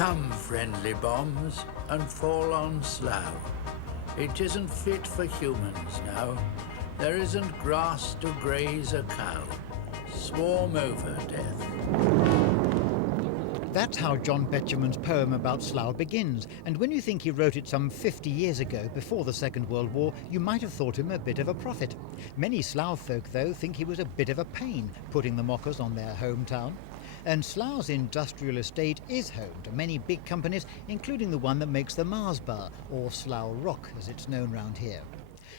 Come, friendly bombs, and fall on Slough. It isn't fit for humans now. There isn't grass to graze a cow. Swarm over, death. That's how John Betjeman's poem about Slough begins, and when you think he wrote it some 50 years ago, before the Second World War, you might have thought him a bit of a prophet. Many Slough folk, though, think he was a bit of a pain, putting the mockers on their hometown. And Slough's industrial estate is home to many big companies, including the one that makes the Mars Bar, or Slough Rock as it's known round here.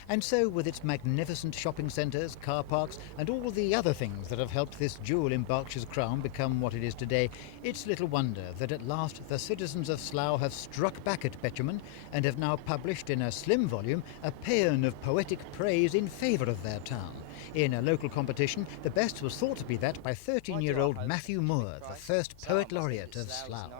And so, with its magnificent shopping centres, car parks, and all the other things that have helped this jewel in Berkshire's crown become what it is today, it's little wonder that at last the citizens of Slough have struck back at Betjeman and have now published in a slim volume a paean of poetic praise in favour of their town. In a local competition, the best was thought to be that by 13-year-old Matthew Moore, the first poet laureate of Slough.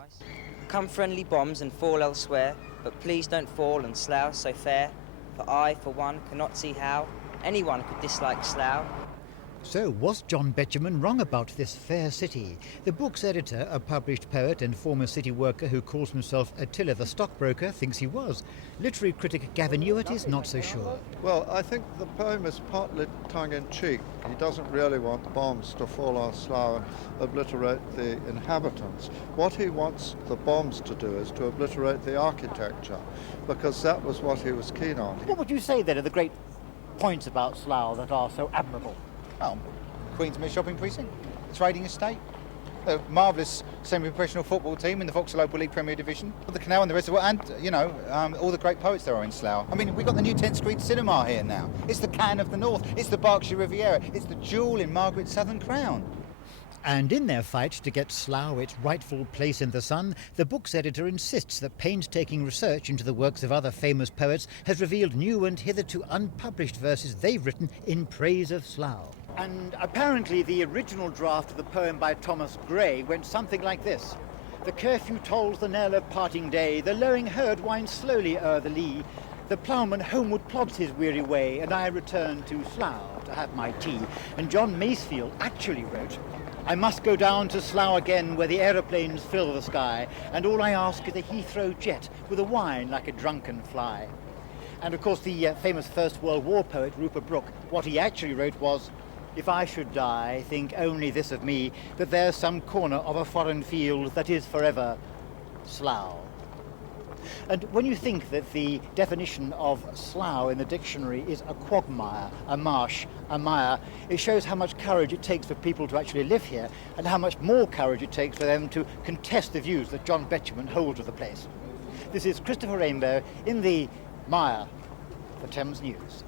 Come, friendly bombs, and fall elsewhere, but please don't fall on Slough so fair. For I, for one, cannot see how anyone could dislike Slough. So, was John Betjeman wrong about this fair city? The book's editor, a published poet and former city worker who calls himself Attila the Stockbroker, thinks he was. Literary critic Gavin Ewart is not so sure. Well, I think the poem is partly tongue-in-cheek. He doesn't really want bombs to fall on Slough and obliterate the inhabitants. What he wants the bombs to do is to obliterate the architecture, because that was what he was keen on. What would you say then are the great points about Slough that are so admirable? Oh, Queensmere Shopping Precinct, the trading estate, a marvellous semi-professional football team in the Vauxhall Local League Premier Division, the canal and the reservoir, and, all the great poets there are in Slough. I mean, we've got the new 10th Street Cinema here now. It's the Cannes of the North, it's the Berkshire Riviera, it's the jewel in Margaret's Southern Crown. And in their fight to get Slough its rightful place in the sun, the book's editor insists that painstaking research into the works of other famous poets has revealed new and hitherto unpublished verses they've written in praise of Slough. And apparently the original draft of the poem by Thomas Gray went something like this. The curfew tolls the knell of parting day, the lowing herd winds slowly o'er the lea, the ploughman homeward plods his weary way, and I return to Slough to have my tea. And John Masefield actually wrote, I must go down to Slough again where the aeroplanes fill the sky, and all I ask is a Heathrow jet with a whine like a drunken fly. And of course the famous First World War poet Rupert Brooke, what he actually wrote was, if I should die, think only this of me, that there's some corner of a foreign field that is forever Slough. And when you think that the definition of Slough in the dictionary is a quagmire, a marsh, a mire, it shows how much courage it takes for people to actually live here and how much more courage it takes for them to contest the views that John Betjeman holds of the place. This is Christopher Rainbow in the mire for Thames News.